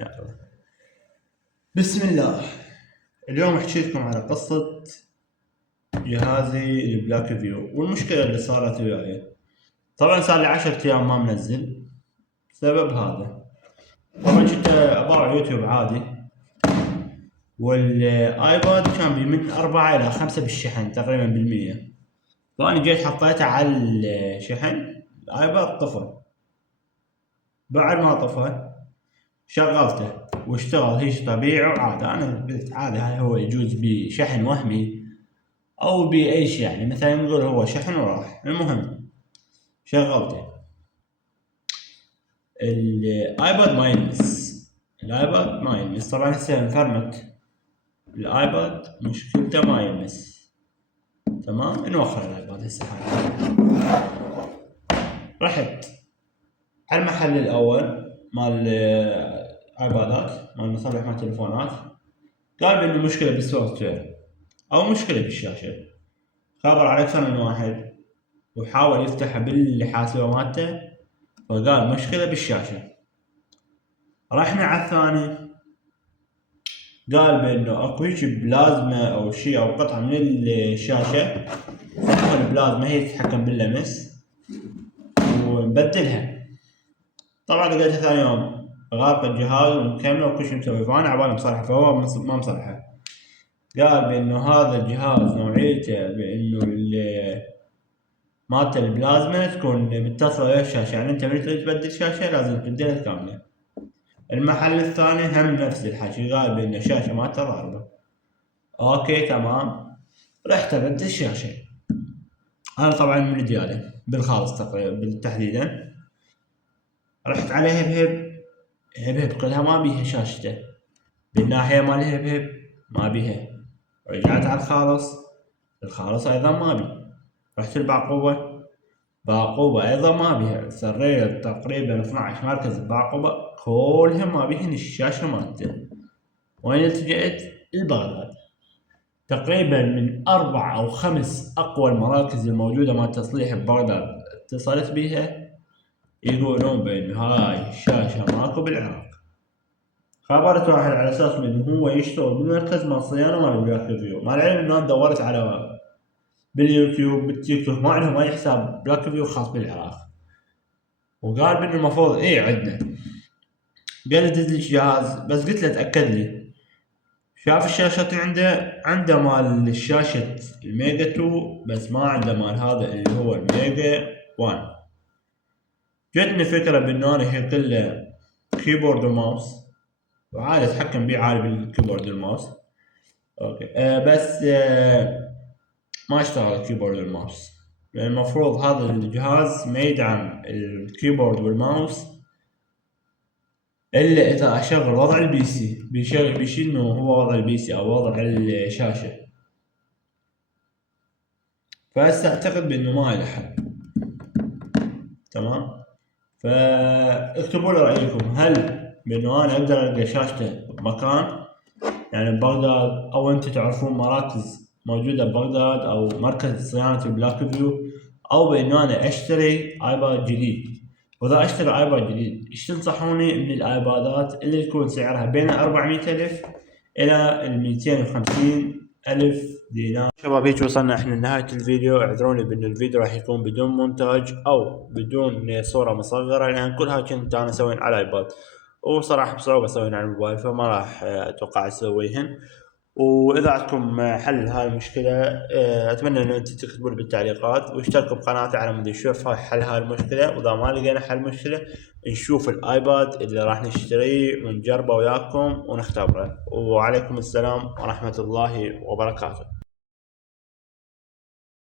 يلا. بسم الله. اليوم احكي لكم على قصة جهازي البلاك فيو والمشكلة اللي صارت وياي. طبعا صار لي 10 ايام ما منزل بسبب هذا. طبعا كنت اباع يوتيوب عادي، والايباد كان بي من 4 الى 5 بالشحن تقريبا بالمية، فانا جيت حطيته على الشحن، الايباد طفى. بعد ما طفى شغلته واشتغل هيش طبيعي وعادي. انا قلت عادي، هاي هو يجوز بشحن وهمي او باي شيء، يعني مثلا نقول هو شحن وراح. المهم شغلته، الايباد ما يلمس. الايباد ما يلمس. طبعا هسه انفرمت الايباد، مشكلته ما يلمس. تمام، نوخر الايباد هسه حاليا. رحت على المحل الاول مال ايبادات، مال مصلح مال تليفونات، قال بانه مشكله بالسوفت وير او مشكله بالشاشه. خبر على اكثر من واحد وحاول يفتحها بالحاسوب مالته، فقال مشكلة بالشاشة. رحنا على الثاني، قال بانه اكو هيك بلازما او شي او قطعة من الشاشة، فكوا البلازما هي تتحكم باللمس ونبدلها. طبعا لقيتها ثاني يوم غارقة الجهاز ومكملة وكل شي مسوي، فانا عبالي مصلحة، فهو ما مصلحة. قال بانه هذا الجهاز نوعيته بانه مالت البلازما تكون متصلة ويا الشاشة، يعني انت من تريد تبدل شاشة لازم تبدلها كاملة. المحل الثاني هم نفس الحكي، قال بان الشاشة مالته ضاربة. اوكي تمام، رحت ابدل الشاشة. انا طبعا من دياله بالخالص تقريبا بالتحديدا. رحت على هبهب، هبهب كلها ما بيها شاشته، بالناحية مال هبهب ما بيها. رجعت على الخالص، الخالص ايضا ما بي. رحت البعقوبة، بعقوبة أيضا ما بيها. سريت تقريبا 12 مركز بعقوبة كلهم ما بيهن الشاشة مالته. وين التجأت؟ البغداد. تقريبا من 4 أو 5 أقوى المراكز الموجودة مال تصليح ببغداد اتصلت بيها، يقولون بأن هاي الشاشة ماكو بالعراق. خبرت واحد على أساس إنه هو يشتغل بالمركز مال صيانة مال بلاك ريفيو، مع العلم إنه أنا دورت على باليوتيوب بالتيك توك ما عندهم أي حساب بلاك ريفيو خاص بالعراق. وقال بانه المفروض عندنا. قال لي دز لي جهاز، بس قلت له تاكد لي. شاف الشاشة عنده مال شاشة الميجا 2، بس ما عنده مال هذا اللي هو الميجا 1. جتني فكرة بانه انا احط له كيبورد وماوس، وعادي اتحكم بيه عادي بالكيبورد والماوس. اوكي بس ما اشتغل الكيبورد والماوس، لان المفروض هذا الجهاز ما يدعم الكيبورد والماوس الا اذا اشغل وضع البي سي. بيشيل انه هو وضع البي سي او وضع الشاشة. فهسه اعتقد بانه ما له حل. تمام، فاكتبوا لي رايكم، هل بانه انا اقدر القى شاشته بمكان يعني ببغداد، او انتم تعرفون مراكز موجودة ببغداد او مركز صيانة بلاك فيو، او بانه انا اشتري ايباد جديد. واذا اشتري ايباد جديد ايش تنصحوني من الايبادات اللي تكون سعرها بين 400,000 الى 250,000 دينار؟ شباب هيك وصلنا احنا لنهاية الفيديو. اعذروني بان الفيديو راح يكون بدون مونتاج او بدون صورة مصغرة، لان كلها كنت انا اسوين على الايباد، وصراحة بصعوبة اسوين على الموبايل، فما راح اتوقع اسويهن. واذا عندكم حل هاي المشكلة اتمنى ان انتم تكتبوا لي بالتعليقات، واشتركوا بقناتي على مود نشوف حل هاي المشكلة. واذا ما لقينا حل مشكلة نشوف الايباد اللي راح نشتريه ونجربه وياكم ونختبره. وعليكم السلام ورحمة الله وبركاته.